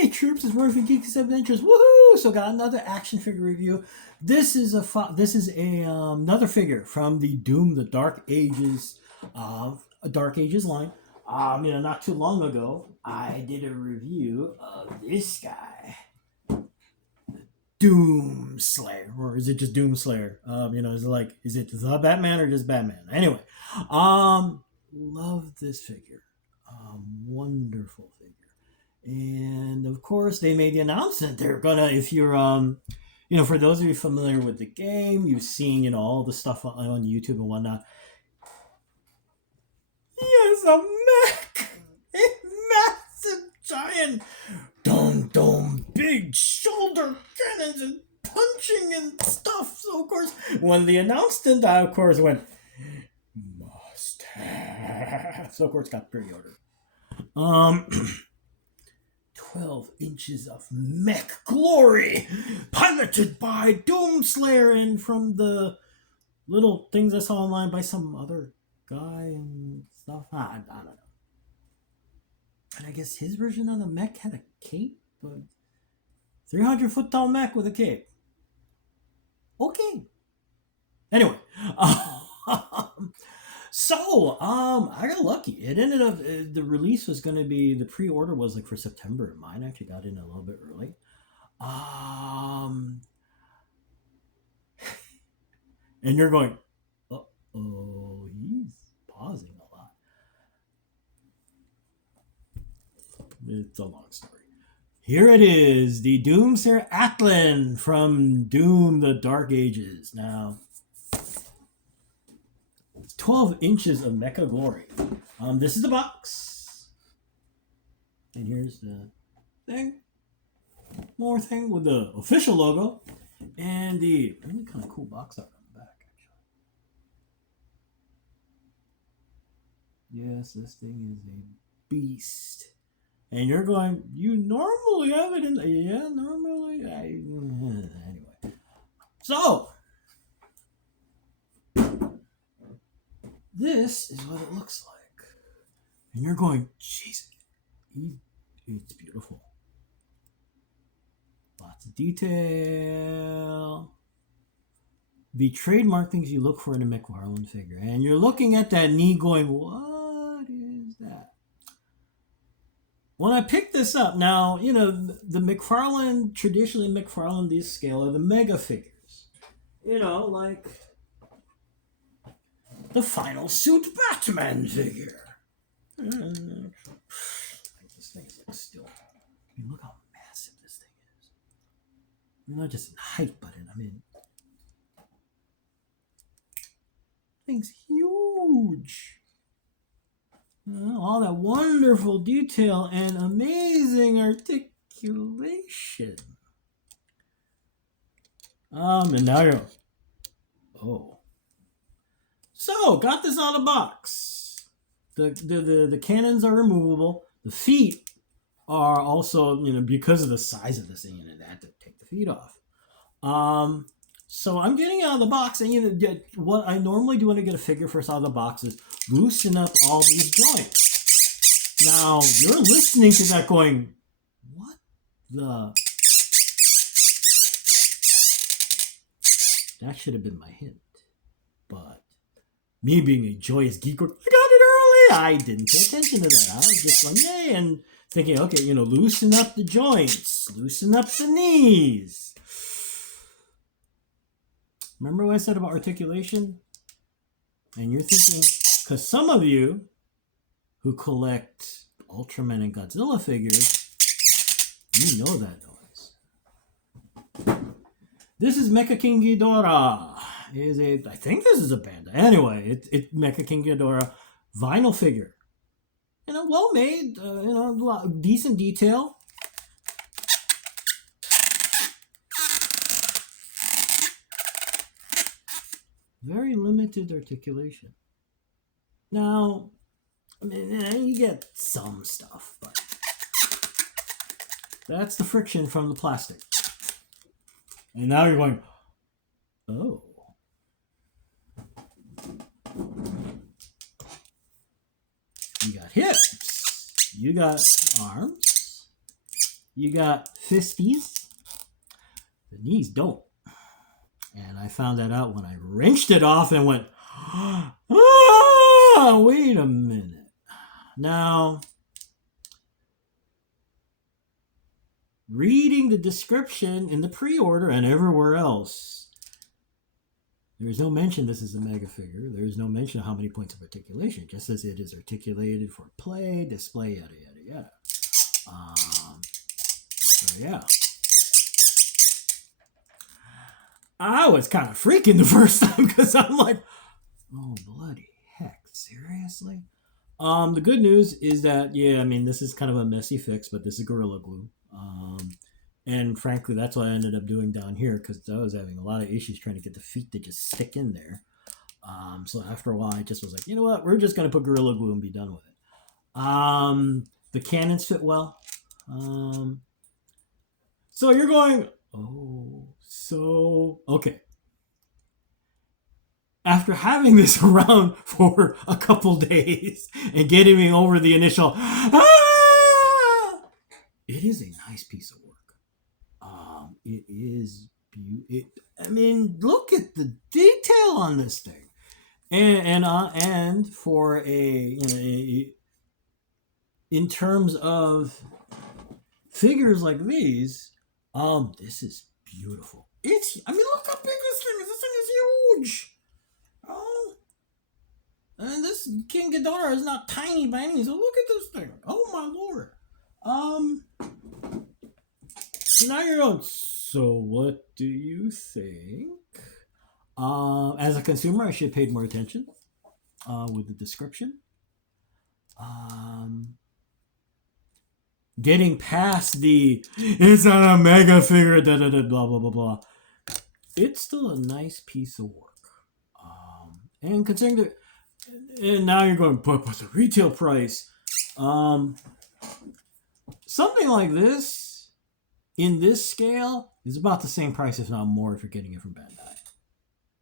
Hey troops, it's Murphy Geeks Adventures. Woohoo! So got another action figure review. This is another figure from the Doom the Dark Ages Dark Ages line. Not too long ago, I did a review of this guy, Doom Slayer, or is it just Doom Slayer? Is it the Batman or just Batman? Anyway, love this figure. Wonderful figure. And of course, they made the announcement they're gonna. If you're, for those of you familiar with the game, you've seen, all the stuff on YouTube and whatnot. He has a mech, a massive giant, big shoulder cannons and punching and stuff. So of course, when they announced it, I of course went must have. So of course, got pre-ordered. 12 inches of mech glory, piloted by Doomslayer, and from the little things I saw online by some other guy and stuff. I don't know. And I guess his version of the mech had a cape, but 300-foot tall mech with a cape. Okay. Anyway, I got lucky. It ended up, the release was going to be, the pre-order was like for September. Mine actually got in a little bit early. And you're going, oh, he's pausing a lot. It's a long story. Here it is, the Doomslayer Atlan from Doom the Dark Ages. Now, 12 inches of mecha glory. This is the box. And here's the thing. More thing with the official logo. And the really kind of cool box art on the back, actually. Yes, this thing is a beast. And you're going, you normally have it in the... Yeah, normally. Anyway. So... this is what it looks like. And you're going, jeez, it's beautiful. Lots of detail. The trademark things you look for in a McFarlane figure. And you're looking at that knee going, what is that? When I picked this up, now, the McFarlane, traditionally McFarlane, these scale are the mega figures. Like... the final suit Batman figure. This thing is like still. I mean, look how massive this thing is. Not just in height, but thing's huge. All that wonderful detail and amazing articulation. And now you're. Oh. So, got this out of the box. The cannons are removable. The feet are also, because of the size of this thing, I had to take the feet off. So I'm getting out of the box, and what I normally do when I get a figure first out of the box is loosen up all these joints. Now, you're listening to that going, what the... That should have been my hint. But... me being a joyous geek, I got it early. I didn't pay attention to that. I was just going, yay, and thinking, okay, loosen up the joints, loosen up the knees. Remember what I said about articulation? And you're thinking, because some of you who collect Ultraman and Godzilla figures, you know that noise. This is Mecha King Ghidorah. I think this is a Bandai. Anyway, it's Mecha King Ghidorah vinyl figure. Well made. Decent detail. Very limited articulation. Now, you get some stuff, but that's the friction from the plastic. And now you're going, oh. You got hips, you got arms, you got fisties. The knees don't. And I found that out when I wrenched it off and went, ah, wait a minute. Now, reading the description in the pre-order and everywhere else, there's no mention this is a mega figure. There's no mention of how many points of articulation. It just says it is articulated for play, display, yada, yada, yada. So yeah. I was kind of freaking the first time because I'm like, oh, bloody heck, seriously? The good news is that, yeah, I mean, this is kind of a messy fix, but this is Gorilla Glue. And frankly, that's what I ended up doing down here because I was having a lot of issues trying to get the feet to just stick in there. So after a while, I just was like, you know what? We're just going to put Gorilla Glue and be done with it. The cannons fit well. So you're going, oh, so, okay. After having this around for a couple days and getting me over the initial, it is a nice piece of work. It is I mean, look at the detail on this thing, and for in terms of figures like these, this is beautiful. I mean, look how big this thing is. This thing is huge. Oh, and this King Ghidorah is not tiny by any means. So look at this thing. Oh my lord. So now you're going, so what do you think? As a consumer, I should have paid more attention with the description. Getting past it's not a mega figure, da da da, blah blah blah blah. It's still a nice piece of work. And considering that, and now you're going, but what's the retail price? Something like this, in this scale, is about the same price, if not more, if you're getting it from Bandai.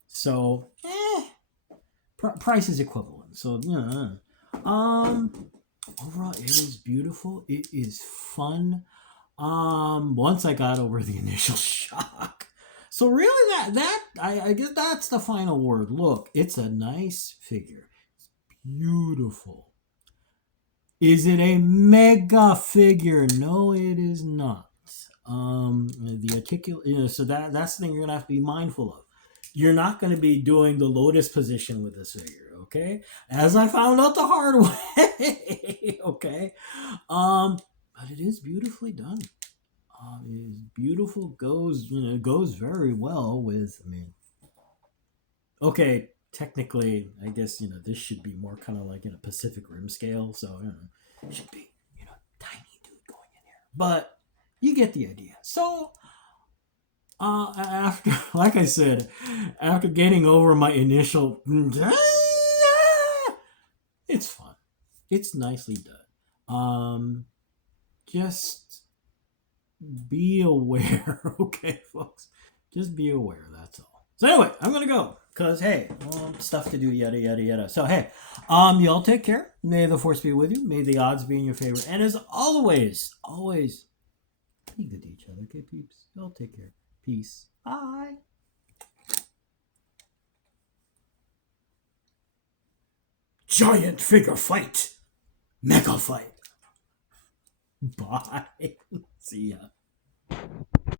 So, price is equivalent. So, overall, it is beautiful. It is fun. Once I got over the initial shock. So really, I guess that's the final word. Look, it's a nice figure. It's beautiful. Is it a mega figure? No, it is not. The articulation, so that's the thing you're gonna have to be mindful of. You're not going to be doing the lotus position with this figure, okay? As I found out the hard way, okay? But it is beautifully done. It is beautiful. Goes very well with. I mean, okay, technically, I guess this should be more kind of like in a Pacific Rim scale, so it should be tiny dude going in here, but you get the idea. So. After, like I said, after getting over my initial, it's fun. It's nicely done. Just be aware, okay, folks? Just be aware, that's all. So anyway, I'm gonna go, because, hey, stuff to do, yada, yada, yada. So, hey, y'all take care. May the force be with you. May the odds be in your favor. And as always, be good to each other, okay, peeps? Y'all take care. Peace. Bye. Giant figure fight. Mega fight. Bye.